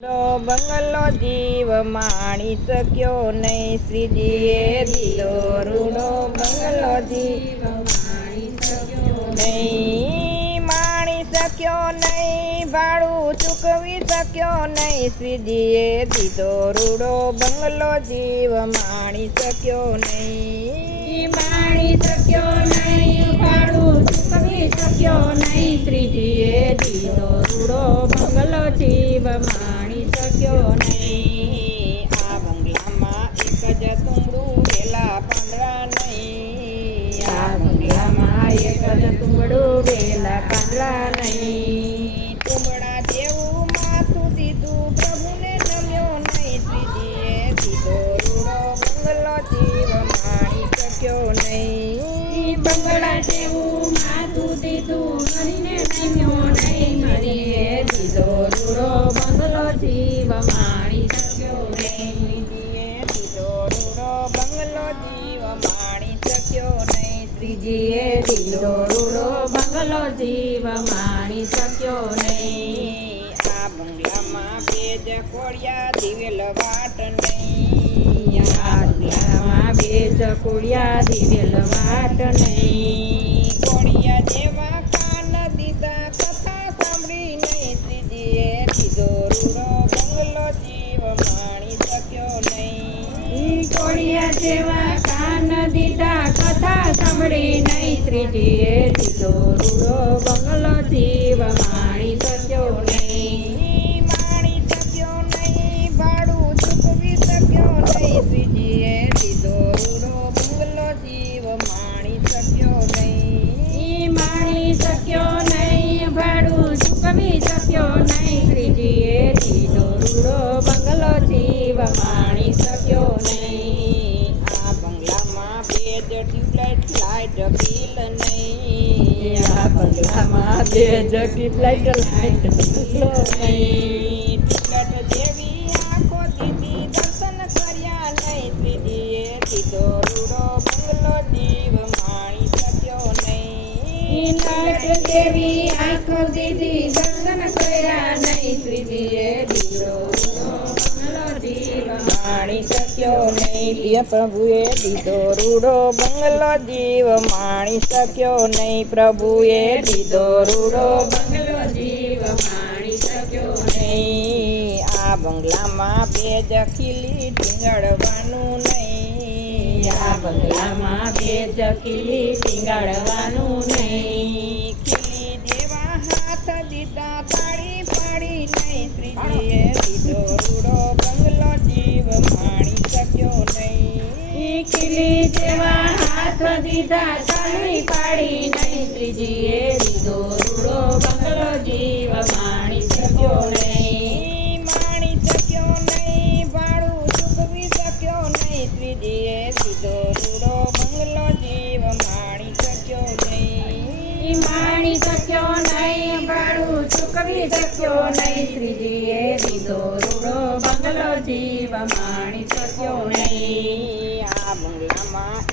બંગલો જીવ માણી શક્યો નહીં, શ્રીજીએ દીધો રૂડો બંગલો જીવ માણી શક્યો નહીં, માણી શક્યો નહીં, ભાડું ચૂકવી શક્યો નહીં, શ્રીજીએ દીધો રૂડો બંગલો જીવ માણી શક્યો નહીં, માણી શક્યો નહીં, ભાડું ચૂકવી શક્યો નહીં, શ્રીજીએ દીધો રૂડો બંગલો જીવ માણી શક્યો નહીં. આ બંગલામાં એક જ તુંબડું વેલા પાંદડા નહીં, આ બંગલામાં એક જ તુંબડું વેલા પાંદડા નહીં, તુંબડા જેવું માથું દીધું પ્રભુને નમ્યો નહીં, શ્રીજીએ દીધો રૂડો બંગલો જીવ માણી શક્યો નહીં, બંગલા જેવું માથું દીધું હરીને નમ્યો નહીં, હરીએ દીધો રૂડો બંગલો જીવ માણી શક્યો નહીં, શ્રીજીએ દીધો રૂડો બંગલો જીવ માણી શક્યો નહીં, શ્રીજીએ દીધો રૂડો બંગલો જીવ માણી શક્યો નહીં. આ બંગલામાં બે જ કોળિયા દિવેલ વાટ નહીં, આ બંગલામાં બે ચકોડિયા દિવેલ વાટ નહીં, કોળિયા જેવા કાન દીધા કથા સાંભળી નહીં, શ્રીજીએ દીધો રૂડો બંગલો જીવ માણી શક્યો નહીં, કોળિયા જેવા કાન દીધા કથા સાંભળી નહીં, શ્રીજીએ દીધો રૂડો બંગલો જીવ માણી શક્યો નહીં, માણી શક્યો નહીં, ભાડું ચૂકવી શક્યો નહીં, શ્રીજીએ દીધો રૂડો બંગલો જીવ માણી શક્યો નહીં, માણી શક્યો નહીં, ભાડું ચૂકવી શક્યો નહીં, શ્રીજીએ દીધો રૂડો બંગલો જીવ માણી શક્યો નહીં. આ બંગલામાં બે જ ટ્યુબલાઇટ લાઇટ બિલ નહીં, આ બંગલામાં બે જ ટ્યુબલાઇટ લાઇટ બંગલો નહીં, ટ્યુબલાઇટ જેવી આંખો દીધી દર્શન કર્યા નહીં, શ્રીજીએ દીધો રૂડો બંગલો જીવ માણી શક્યો નહીં, લાઈટ જેવી આંખો દીધી દર્શન કર્યા નહીં, શ્રીજીએ દીધો રૂડો બંગલો જીવ માણી શક્યો નહીં, પ્રિય પ્રભુએ દીધો રૂડો બંગલો જીવ માણી શક્યો નહીં, પ્રભુએ દીધો રૂડો બંગલો જીવ માણી શક્યો નહીં. આ બંગલામાં બે જ ખીલી ટીંગળવાનું નહીં, આ બંગલામાં બે ચકીલી ટીંગાડવાનું નહીં, ખીલી જેવા હાથ દીધા તાળી પાડી નહીં, શ્રીજીએ દીધો રૂડો બંગલો જીવ માણી શક્યો નહીં, ખીલી જેવા હાથ દીધા તાળી પાડી નહીં, શ્રીજીએ દીધો રૂડો બંગલો જીવ માણી શક્યો નહીં, માણી શક્યો નહીં, ભાડું ચૂકવી શક્યો નહીં, શ્રીજીએ દીધો રૂડો બંગલો જીવ માણી શક્યો નહીં, માણી શક્યો નહીં, ભાડું ચૂકવી શક્યો નહીં, શ્રીજીએ દીધો રૂડો બંગલો જીવ માણી શક્યો નહીં. આ બંગલામાં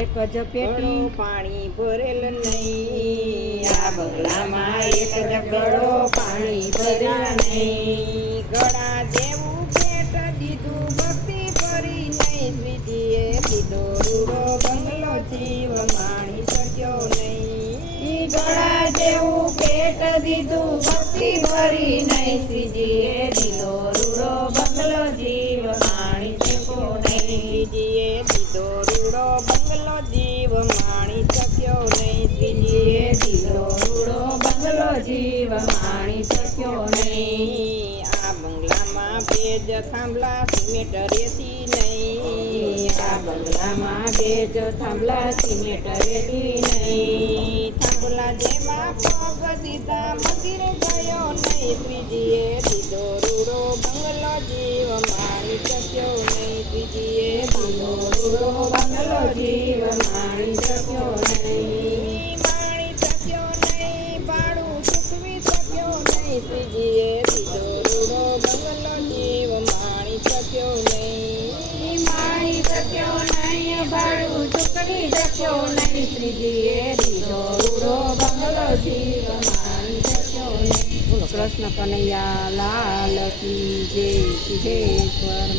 એક જ પેટી પાણી ભરેલ નહીં, આ બંગલામાં એક જ ગળો પાણી ભર્યા નહીં, ગળા જેવું પેટ દીધું ભક્તિ ભરી નહીં, શ્રીજીએ દીધો રૂડો બંગલો જીવ માણી શક્યો નહીં, ગળા જેવું પેટ દીધું ભક્તિ ભરી નહીં, શ્રીજીએ દીધો રૂડો બંગલો જીવ માણી શક્યો નહીં, શ્રીજીએ દીધો રૂડો બંગલો જીવ માણી શક્યો નહીં, શ્રીજીએ દીધો રૂડો બંગલો જીવ માણી શક્યો નહીં. આ બંગલામાં બે જ થાંભલા સિમેન્ટ રેતી નહીં, આ બંગલામાં બે જ થાંભલા સિમેન્ટ રેતી નહીં, થાંભલા જેમાં પગ દીધા મંદિર ગયો નહીં, શ્રીજીએ દીધો રૂડો બંગલો જીવ માણી શક્યો નહીં, શ્રીજીએ દીધો રૂડો બંગલો જીવ માણી શક્યો નહીં, માણી શક્યો નહીં, ભાડું ચૂકવી શક્યો નહીં, શ્રીજીએ દીધો રૂડો બંગલો જીવ માણી શક્યો નહીં, માણી શક્યો નહીં, ભાડું ચૂકવી શક્યો નહીં, શ્રીજીએ દીધો રૂડો બંગલો જીવ માણી કૃષ્ણ કનૈયા લાલ કી જય સિદ્ધેશ્વર